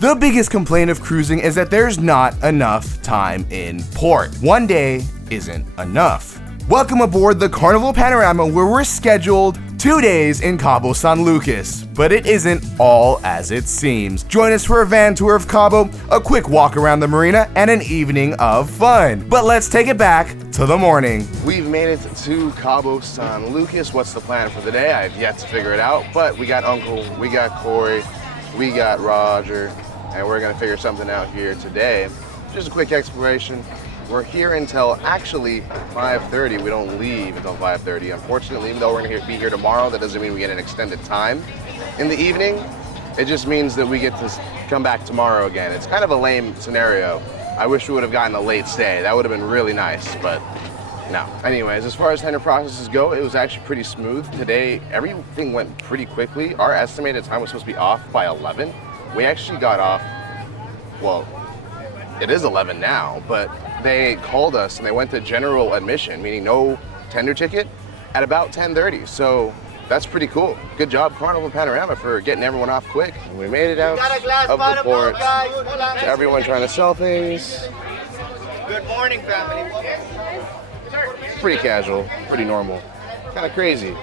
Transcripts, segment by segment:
The biggest complaint of cruising is that there's not enough time in port. One day isn't enough. Welcome aboard the Carnival Panorama, where we're scheduled 2 days in Cabo San Lucas. But it isn't all as it seems. Join us for a van tour of Cabo, a quick walk around the Marina, and an evening of fun. But let's take it back to the morning. We've made it to Cabo San Lucas. What's the plan for the day? I've yet to figure it out, but we got Uncle, we got Corey, we got Roger, and we're gonna figure something out here today. Just a quick exploration. We're here until actually 5:30. We don't leave until 5:30. Unfortunately, even though we're gonna be here tomorrow, that doesn't mean we get an extended time in the evening. It just means that we get to come back tomorrow again. It's kind of a lame scenario. I wish we would have gotten a late stay. That would have been really nice, but no. Anyways, as far as tender processes go, it was actually pretty smooth. Today, everything went pretty quickly. Our estimated time was supposed to be off by 11. We actually got off, well, it is 11 now, but they called us and they went to general admission, meaning no tender ticket, at about 10:30. So that's pretty cool. Good job, Carnival Panorama, for getting everyone off quick. We made it out of the port. To everyone trying to sell things. Good morning, family. Pretty casual, pretty normal, kind of crazy.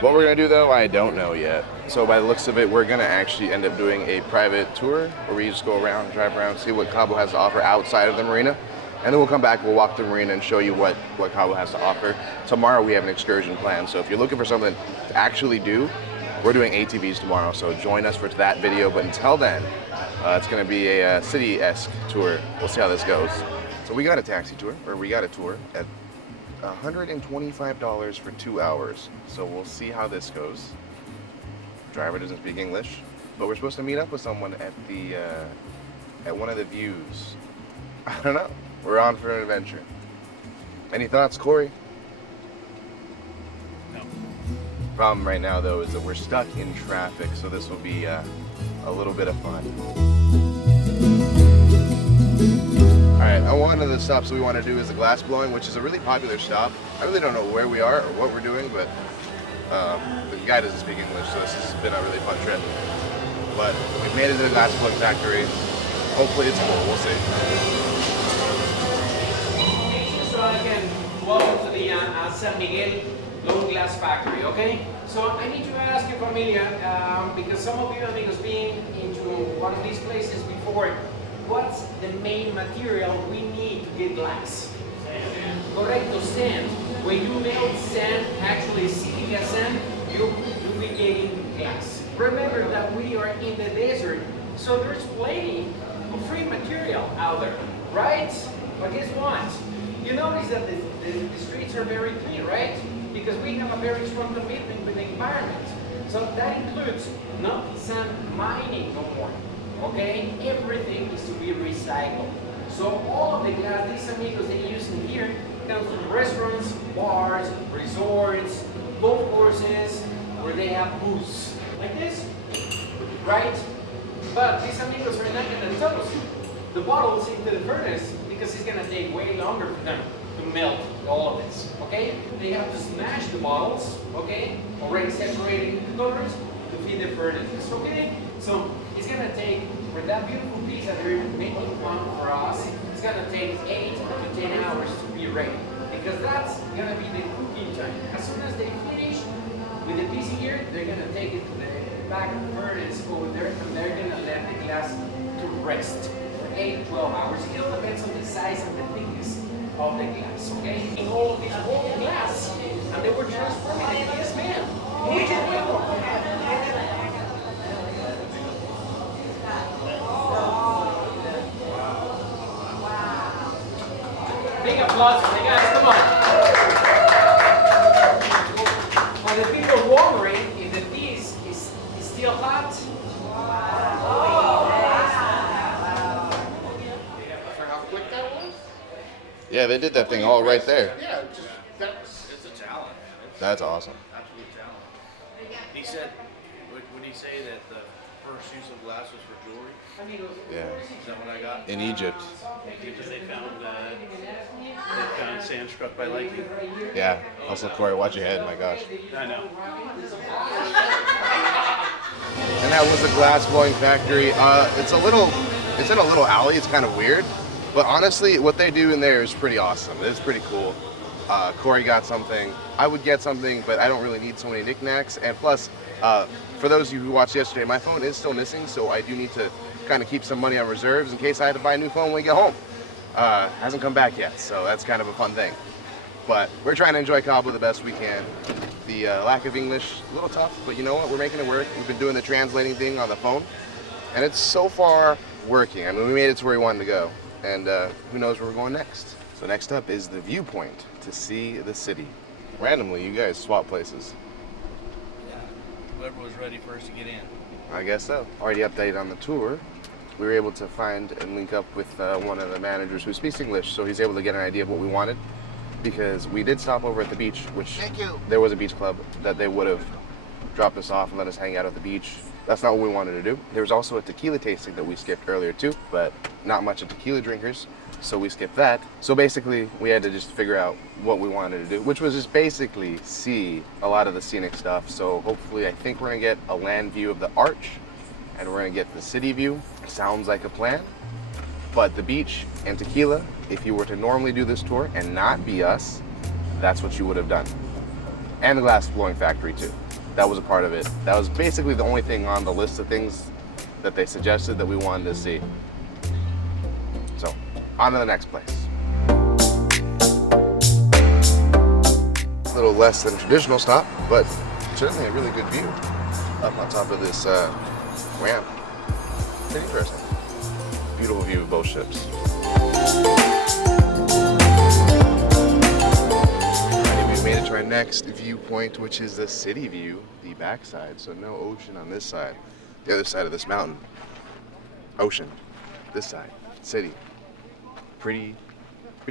What we're gonna do though, I don't know yet. So by the looks of it, we're gonna actually end up doing a private tour where we just go around and drive around, see what Cabo has to offer outside of the marina. And then we'll come back, we'll walk the marina and show you what Cabo has to offer. Tomorrow we have an excursion plan, so if you're looking for something to actually do, we're doing ATVs tomorrow, so join us for that video. But until then, it's gonna be a city-esque tour. We'll see how this goes. So we got a taxi tour, or we got a tour at $125 for 2 hours. So we'll see how this goes. Driver doesn't speak English, but we're supposed to meet up with someone at the at one of the views. I don't know. We're on for an adventure. Any thoughts, Corey? No. Problem right now though is that we're stuck in traffic, so this will be a little bit of fun. Alright, one of the stops we want to do is the glass blowing, which is a really popular stop. I really don't know where we are or what we're doing, but the guy doesn't speak English, so this has been a really fun trip. But we've made it to the glass blowing factory. Hopefully it's cool, we'll see. So again, welcome to the San Miguel Blown Glass Factory, okay? So I need to ask you, familia, because some of you amigos being into one of these places before, what's the main material we need to get glass? Sand. Correcto, sand. When you melt sand, actually silica sand, you'll be getting glass. Remember that we are in the desert, so there's plenty of free material out there, right? But guess what? You notice that the streets are very clean, right? Because we have a very strong commitment with the environment. So that includes not sand mining no more. Okay, everything is to be recycled. So all of the glass these amigos they use in here comes from restaurants, bars, resorts, golf courses, where they have booths like this, right? But these amigos are not gonna toast the bottles into the furnace because it's gonna take way longer for them to melt all of this. Okay, they have to smash the bottles. Okay, already separated into colors to feed the furnaces. Okay, so it's gonna take, for that beautiful piece that they're making for us, it's gonna take 8 to 10 hours to be ready. Because that's gonna be the cooking time. As soon as they finish with the piece here, they're gonna take it to the back of the furnace over there, and they're gonna let the glass to rest for 8 to 12 hours. It all depends on the size and the thickness of the glass, okay? In all of this whole glass, and they were transforming it. Yes, ma'am. Big applause for the guys, come on. For the people wondering if the piece is still hot. For how quick that was? Yeah, they did that thing all right there. Yeah, it's a talent. That's awesome. Absolute talent. He said, would he say that the first use of glass was for jewelry? Yeah. Is that what I got? In Egypt. Because they found sand struck by lightning. Yeah. Also, Corey, watch your head. My gosh. I know. And that was the glass blowing factory. It's in a little alley. It's kind of weird, but honestly, what they do in there is pretty awesome. It's pretty cool. Corey got something. I would get something, but I don't really need so many knickknacks. And plus, for those of you who watched yesterday, my phone is still missing, so I do need to kind of keep some money on reserves in case I had to buy a new phone when we get home. Hasn't come back yet, so that's kind of a fun thing. But we're trying to enjoy Cabo the best we can. The lack of English, a little tough, but you know what? We're making it work. We've been doing the translating thing on the phone, and it's so far working. I mean, we made it to where we wanted to go, and who knows where we're going next. So next up is the viewpoint to see the city. Randomly, you guys swap places. Yeah, whoever was ready first to get in. I guess so. Already updated on the tour. We were able to find and link up with one of the managers who speaks English, so he's able to get an idea of what we wanted. Because we did stop over at the beach, which there was a beach club that they would have dropped us off and let us hang out at the beach. That's not what we wanted to do. There was also a tequila tasting that we skipped earlier too, but not much of tequila drinkers, so we skipped that. So basically, we had to just figure out what we wanted to do, which was just basically see a lot of the scenic stuff. So hopefully, I think we're gonna get a land view of the arch, and we're gonna get the city view. Sounds like a plan. But the beach and tequila, if you were to normally do this tour and not be us, that's what you would have done. And the glass blowing factory too. That was a part of it. That was basically the only thing on the list of things that they suggested that we wanted to see. So, on to the next place. A little less than traditional stop, but certainly a really good view up on top of this ramp. Pretty interesting. Beautiful view of both ships. Alrighty, we made it to our next viewpoint, which is the city view, the backside. So no ocean on this side. The other side of this mountain, ocean. This side, city. Pretty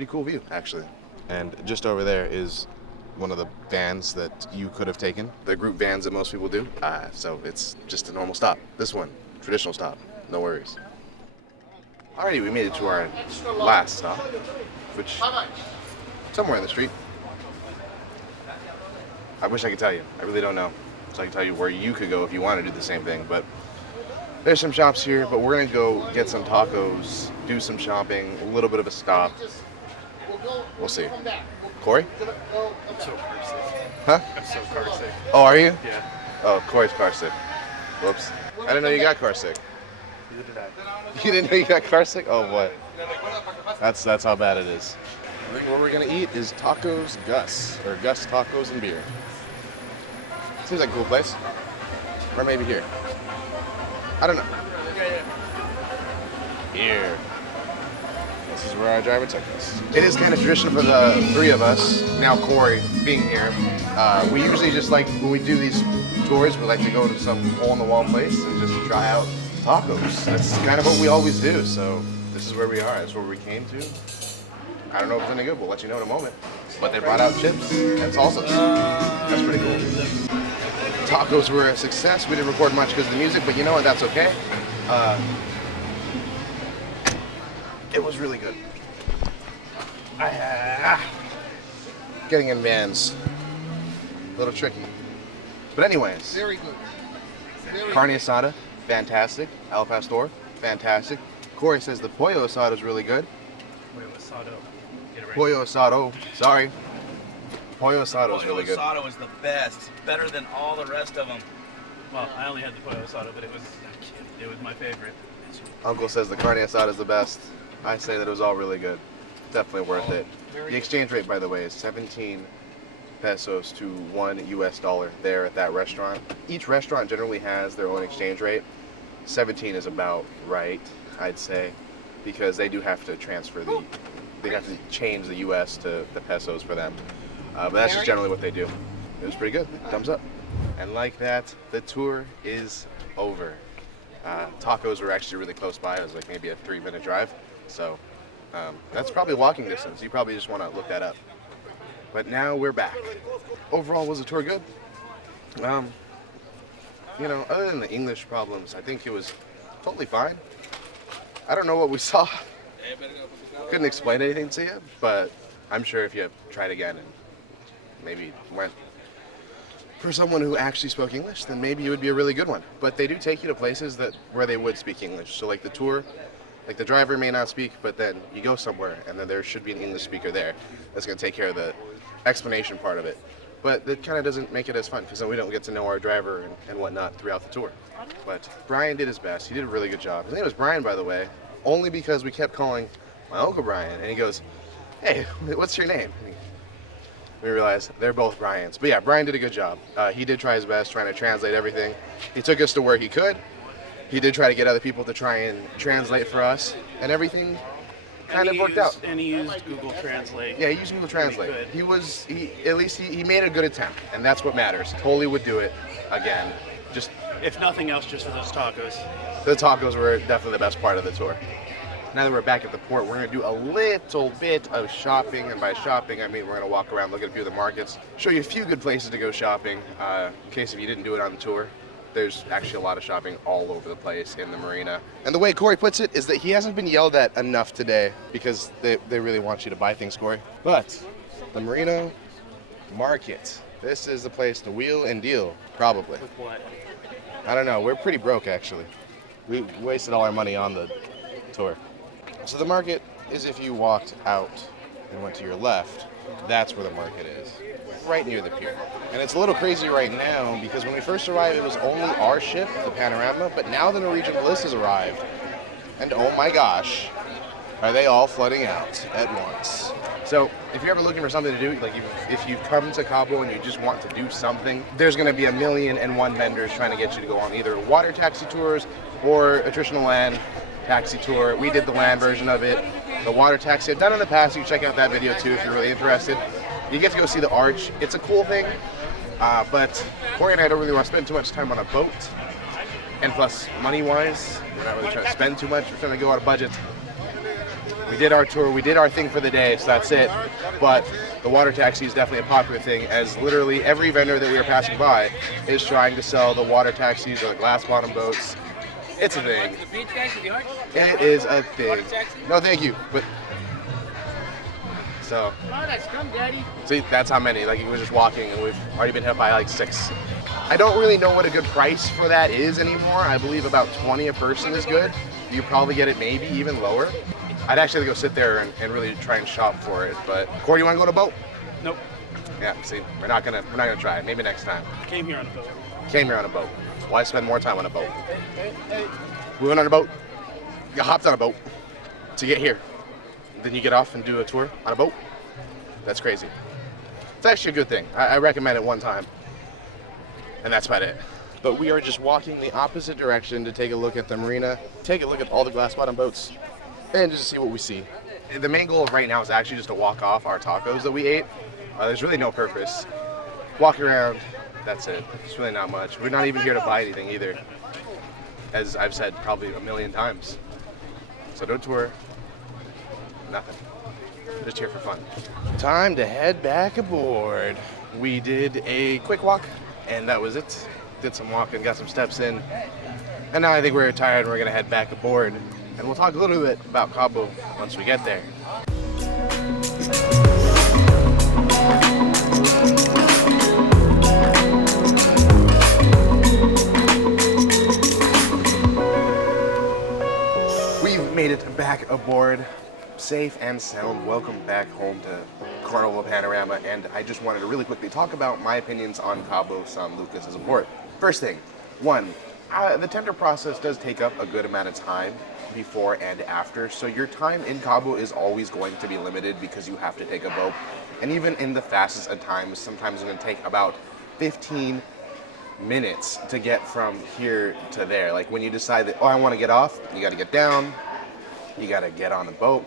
cool view, actually. And just over there is one of the vans that you could have taken. The group vans that most people do. So it's just a normal stop. This one, traditional stop. No worries. Alrighty, we made it to our last stop, which somewhere in the street. I wish I could tell you. I really don't know. So I can tell you where you could go if you want to do the same thing. But there's some shops here, but we're gonna go get some tacos, do some shopping, a little bit of a stop. We'll see. Corey? I'm so car sick. Huh? I'm so car sick. Oh, are you? Yeah. Oh, Corey's car sick. Whoops. I didn't know you got car sick. Neither did I. You didn't know you got car sick? Oh boy. That's how bad it is. I think what we're gonna eat is Tacos Gus, or Gus Tacos and Beer. Seems like a cool place. Or maybe here. I don't know. Here. This is where our driver took us. It is kind of tradition for the three of us, now Corey being here. We usually just like, when we do these tours, we like to go to some hole-in-the-wall place and just try out tacos. That's kind of what we always do, so this is where we are. That's where we came to. I don't know if it's any good. We'll let you know in a moment. But they brought out chips and salsas. That's pretty cool. Tacos were a success. We didn't record much because of the music, but you know what? That's okay. It was really good. Getting in vans, a little tricky. But anyways, Very good. carne asada, fantastic. Al pastor, fantastic. Corey says the pollo asada is really good. Pollo asado. Get it right. Pollo asado, sorry. Pollo asado is really good. Asado was the best. Better than all the rest of them. Well, I only had the pollo asado, but it was my favorite. Uncle says the carne asada is the best. I say that it was all really good. Definitely worth it. The exchange rate, by the way, is 17 pesos to $1 US there at that restaurant. Each restaurant generally has their own exchange rate. 17 is about right, I'd say, because they do have to transfer they have to change the US to the pesos for them. But that's just generally what they do. It was pretty good. Thumbs up. And like that, the tour is over. Tacos were actually really close by. It was like maybe a 3-minute drive. So that's probably walking distance. You probably just want to look that up. But now we're back. Overall, was the tour good? You know, other than the English problems, I think it was totally fine. I don't know what we saw. Couldn't explain anything to you, but I'm sure if you tried again and maybe went for someone who actually spoke English, then maybe it would be a really good one. But they do take you to places where they would speak English. So like the tour, like the driver may not speak, but then you go somewhere and then there should be an English speaker there that's going to take care of the explanation part of it. But it kind of doesn't make it as fun because then we don't get to know our driver and whatnot throughout the tour. But Brian did his best. He did a really good job. His name was Brian, by the way, only because we kept calling my Uncle Brian. And he goes, "Hey, what's your name?" And we realized they're both Brian's. But yeah, Brian did a good job. He did try his best trying to translate everything. He took us to where he could. He did try to get other people to try and translate for us. And everything kind of worked out. And he used Google Translate. Yeah, he used Google Translate. He made a good attempt. And that's what matters. Totally would do it again. Just, If nothing else, just for those tacos. the tacos were definitely the best part of the tour. Now that we're back at the port, we're going to do a little bit of shopping, and by shopping I mean we're going to walk around, look at a few of the markets, show you a few good places to go shopping, in case if you didn't do it on the tour. There's actually a lot of shopping all over the place in the marina. And the way Corey puts it is that he hasn't been yelled at enough today because they really want you to buy things, Corey. But the marina market, this is the place to wheel and deal, probably. With what? I don't know, we're pretty broke actually. We wasted all our money on the tour. So the market is if you walked out and went to your left, that's where the market is, right near the pier. And it's a little crazy right now because when we first arrived, it was only our ship, the Panorama, but now the Norwegian Bliss has arrived. And oh my gosh, are they all flooding out at once. So if you're ever looking for something to do, like if you come to Cabo and you just want to do something, there's going to be 1,000,001 vendors trying to get you to go on either water taxi tours or attritional land taxi tour. We did the land version of it. The water taxi I've done in the past. You can check out that video too if you're really interested. You get to go see the arch. It's a cool thing, but Corey and I don't really want to spend too much time on a boat. And plus, money-wise, we're not really trying to spend too much. We're trying to go out of budget. We did our tour. We did our thing for the day, so that's it. But the water taxi is definitely a popular thing, as literally every vendor that we are passing by is trying to sell the water taxis or the glass-bottom boats. It's a thing. It is a thing. No, thank you. But so, see, that's how many. Like, you were just walking, and we've already been hit by like 6. I don't really know what a good price for that is anymore. I believe about 20 a person is good. You probably get it maybe even lower. I'd actually go sit there and really try and shop for it. But Corey, you want to go on a boat? Nope. Yeah. See, we're not gonna try it. Maybe next time. Came here on a boat. Came here on a boat. Why spend more time on a boat? We went on a boat. You hopped on a boat to get here. Then you get off and do a tour on a boat. That's crazy. It's actually a good thing. I recommend it one time. And that's about it. But we are just walking the opposite direction to take a look at the marina, take a look at all the glass bottom boats, and just see what we see. The main goal right now is actually just to walk off our tacos that we ate. There's really no purpose. Walk around, that's it. It's really not much. We're not even here to buy anything either, as I've said probably 1,000,000 times. So no tour, nothing. Just here for fun. Time to head back aboard. We did a quick walk, and that was it. Did some walking, got some steps in, and now I think we're tired and we're gonna head back aboard. And we'll talk a little bit about Cabo once we get there. We've made it back aboard, safe and sound. Welcome back home to Carnival Panorama, and I just wanted to really quickly talk about my opinions on Cabo San Lucas as a port. First thing, the tender process does take up a good amount of time before and after, so your time in Cabo is always going to be limited because you have to take a boat. And even in the fastest of times, sometimes it's going to take about 15 minutes to get from here to there. Like when you decide that, oh, I want to get off, you got to get down, you got to get on the boat,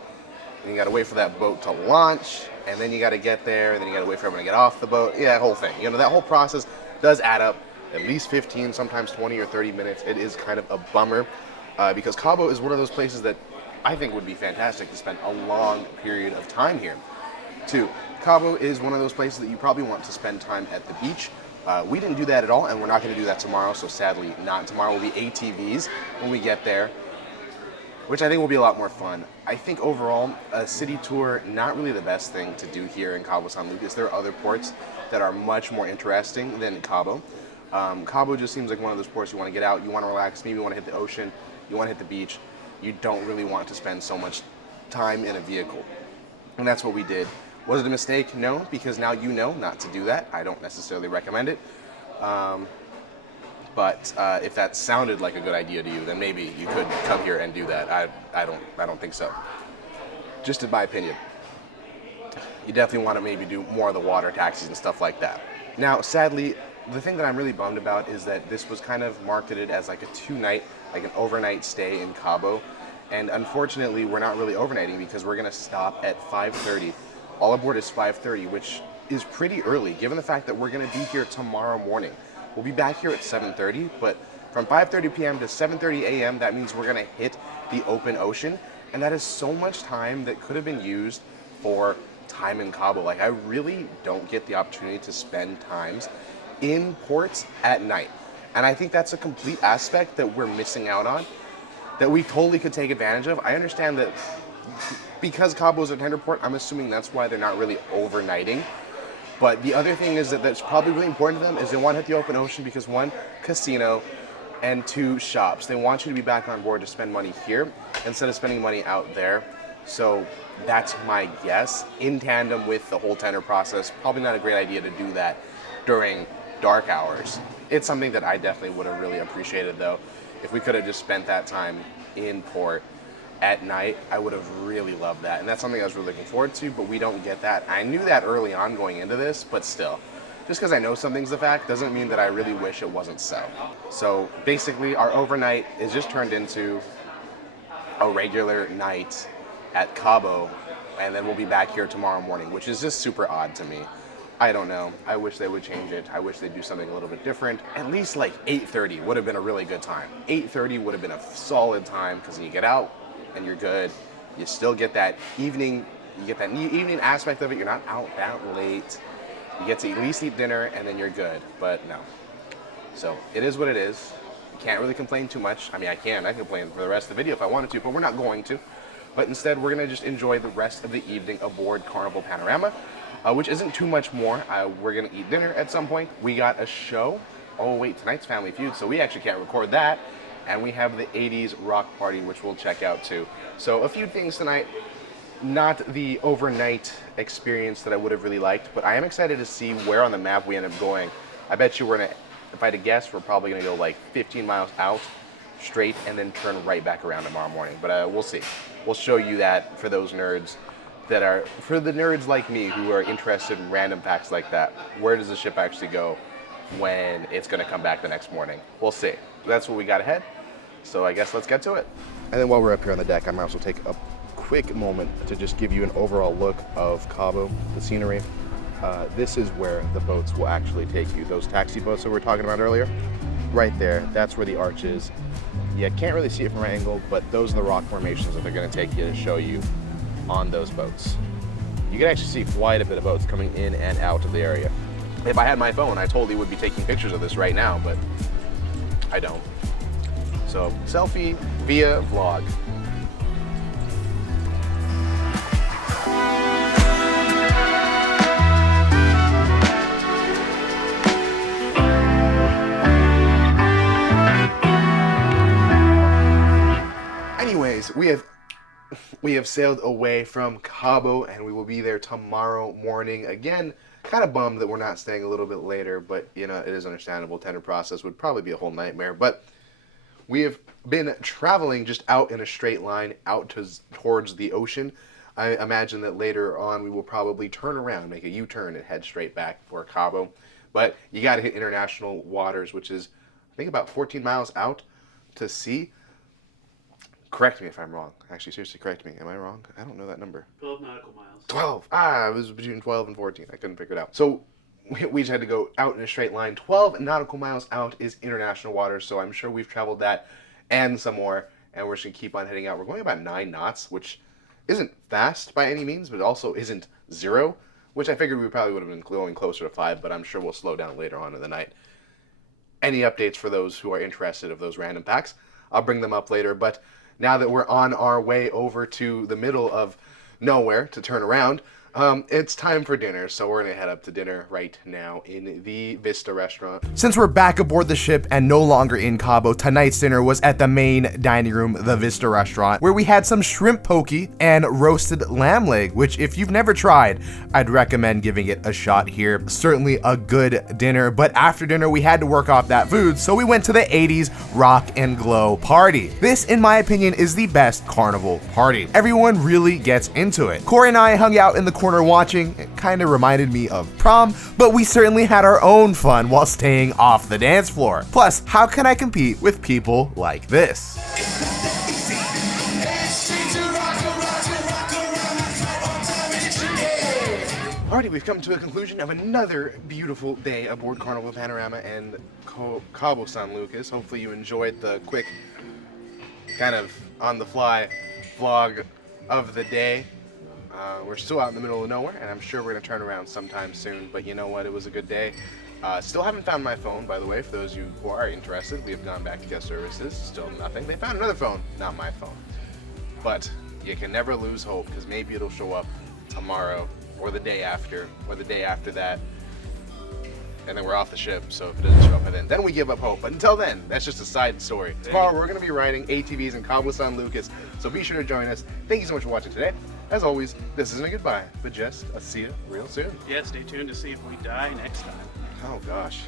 and you got to wait for that boat to launch, and then you got to get there, and then you got to wait for everyone to get off the boat. Yeah, that whole thing. You know, that whole process does add up at least 15, sometimes 20 or 30 minutes. It is kind of a bummer because Cabo is one of those places that I think would be fantastic to spend a long period of time here. 2, Cabo is one of those places that you probably want to spend time at the beach. We didn't do that at all, and we're not going to do that tomorrow, so sadly not. Tomorrow will be ATVs when we get there. which I think will be a lot more fun. I think overall, a city tour, not really the best thing to do here in Cabo San Lucas. There are other ports that are much more interesting than Cabo. Cabo just seems like one of those ports you want to get out, you want to relax, maybe you want to hit the ocean, you want to hit the beach. You don't really want to spend so much time in a vehicle. And that's what we did. Was it a mistake? No, because now you know not to do that. I don't necessarily recommend it. But if that sounded like a good idea to you, then maybe you could come here and do that. I don't think so. Just in my opinion. You definitely want to maybe do more of the water taxis and stuff like that. Now, sadly, the thing that I'm really bummed about is that this was kind of marketed as like a 2-night, like an overnight stay in Cabo. And unfortunately, we're not really overnighting because we're going to stop at 5:30. All aboard is 5:30, which is pretty early, given the fact that we're going to be here tomorrow morning. We'll be back here at 7:30, but from 5:30 p.m. to 7:30 a.m., that means we're going to hit the open ocean. And that is so much time that could have been used for time in Cabo. Like, I really don't get the opportunity to spend times in ports at night. And I think that's a complete aspect that we're missing out on, that we totally could take advantage of. I understand that because Cabo is a tender port, I'm assuming that's why they're not really overnighting. But the other thing is that's probably really important to them is they want to hit the open ocean because 1, casino, and 2, shops. They want you to be back on board to spend money here instead of spending money out there. So that's my guess. In tandem with the whole tender process, probably not a great idea to do that during dark hours. It's something that I definitely would have really appreciated though. If we could have just spent that time in port at night, I would have really loved that. And that's something I was really looking forward to, but we don't get that. I knew that early on going into this, but still. Just because I know something's a fact doesn't mean that I really wish it wasn't so. So basically, our overnight is just turned into a regular night at Cabo, and then we'll be back here tomorrow morning, which is just super odd to me. I don't know. I wish they would change it. I wish they'd do something a little bit different. At least like 8:30 would have been a really good time. 8:30 would have been a solid time because you get out and you're good. You still get that evening, evening aspect of it. You're not out that late. You get to at least eat dinner and then you're good, but no. So it is what it is. You can't really complain too much. I mean, I can complain for the rest of the video if I wanted to, but we're not going to. But instead, we're gonna just enjoy the rest of the evening aboard Carnival Panorama, which isn't too much more. We're gonna eat dinner at some point. We got a show. Oh wait, tonight's Family Feud, so we actually can't record that. And we have the 80s rock party, which we'll check out too. So a few things tonight. Not the overnight experience that I would have really liked, but I am excited to see where on the map we end up going. I bet you we're gonna, if I had to guess, we're probably gonna go like 15 miles out straight and then turn right back around tomorrow morning. But we'll see. We'll show you that for those nerds that are, for the nerds like me who are interested in random facts like that. Where does the ship actually go when it's gonna come back the next morning? We'll see. That's what we got ahead. So I guess let's get to it. And then while we're up here on the deck, I might also take a quick moment to just give you an overall look of Cabo, the scenery. This is where the boats will actually take you. Those taxi boats that we were talking about earlier, right there, that's where the arch is. You can't really see it from an angle, but those are the rock formations that they're going to take you to show you on those boats. You can actually see quite a bit of boats coming in and out of the area. If I had my phone, I totally would be taking pictures of this right now, but I don't. So, selfie via vlog. Anyways, we have sailed away from Cabo and we will be there tomorrow morning. Again, kind of bummed that we're not staying a little bit later, but you know, it is understandable. Tender process would probably be a whole nightmare, but we have been traveling just out in a straight line out towards the ocean. I imagine that later on we will probably turn around, make a U-turn and head straight back for Cabo. But you got to hit international waters, which is I think about 14 miles out to sea. Correct me if I'm wrong. Actually, seriously, correct me. Am I wrong? I don't know that number. 12 nautical miles. 12. It was between 12 and 14. I couldn't figure it out. So we just had to go out in a straight line. 12 nautical miles out is international waters, so I'm sure we've traveled that and some more, and we're just going to keep on heading out. We're going about 9 knots, which isn't fast by any means, but also isn't 0, which I figured we probably would have been going closer to 5, but I'm sure we'll slow down later on in the night. Any updates for those who are interested of those random facts, I'll bring them up later, but now that we're on our way over to the middle of nowhere to turn around, it's time for dinner, so we're gonna head up to dinner right now in the Vista restaurant. Since we're back aboard the ship and no longer in Cabo, tonight's dinner was at the main dining room, the Vista restaurant, where we had some shrimp poke and roasted lamb leg, which if you've never tried, I'd recommend giving it a shot here. Certainly a good dinner, but after dinner we had to work off that food, so we went to the 80s rock and glow party. This, in my opinion, is the best carnival party. Everyone really gets into it. Corey and I hung out in the corner watching. It kind of reminded me of prom, but we certainly had our own fun while staying off the dance floor. Plus, how can I compete with people like this? Alrighty, we've come to a conclusion of another beautiful day aboard Carnival Panorama and Cabo San Lucas. Hopefully you enjoyed the quick, kind of on-the-fly vlog of the day. We're still out in the middle of nowhere, and I'm sure we're going to turn around sometime soon, but you know what, it was a good day. Still haven't found my phone, by the way, for those of you who are interested. We have gone back to guest services, still nothing. They found another phone, not my phone. But you can never lose hope, because maybe it'll show up tomorrow, or the day after, or the day after that, and then we're off the ship, so if it doesn't show up then we give up hope. But until then, that's just a side story. Tomorrow we're going to be riding ATVs in Cabo San Lucas, so be sure to join us. Thank you so much for watching today. As always, this isn't a goodbye, but just a see you real soon. Yeah, stay tuned to see if we die next time. Oh gosh.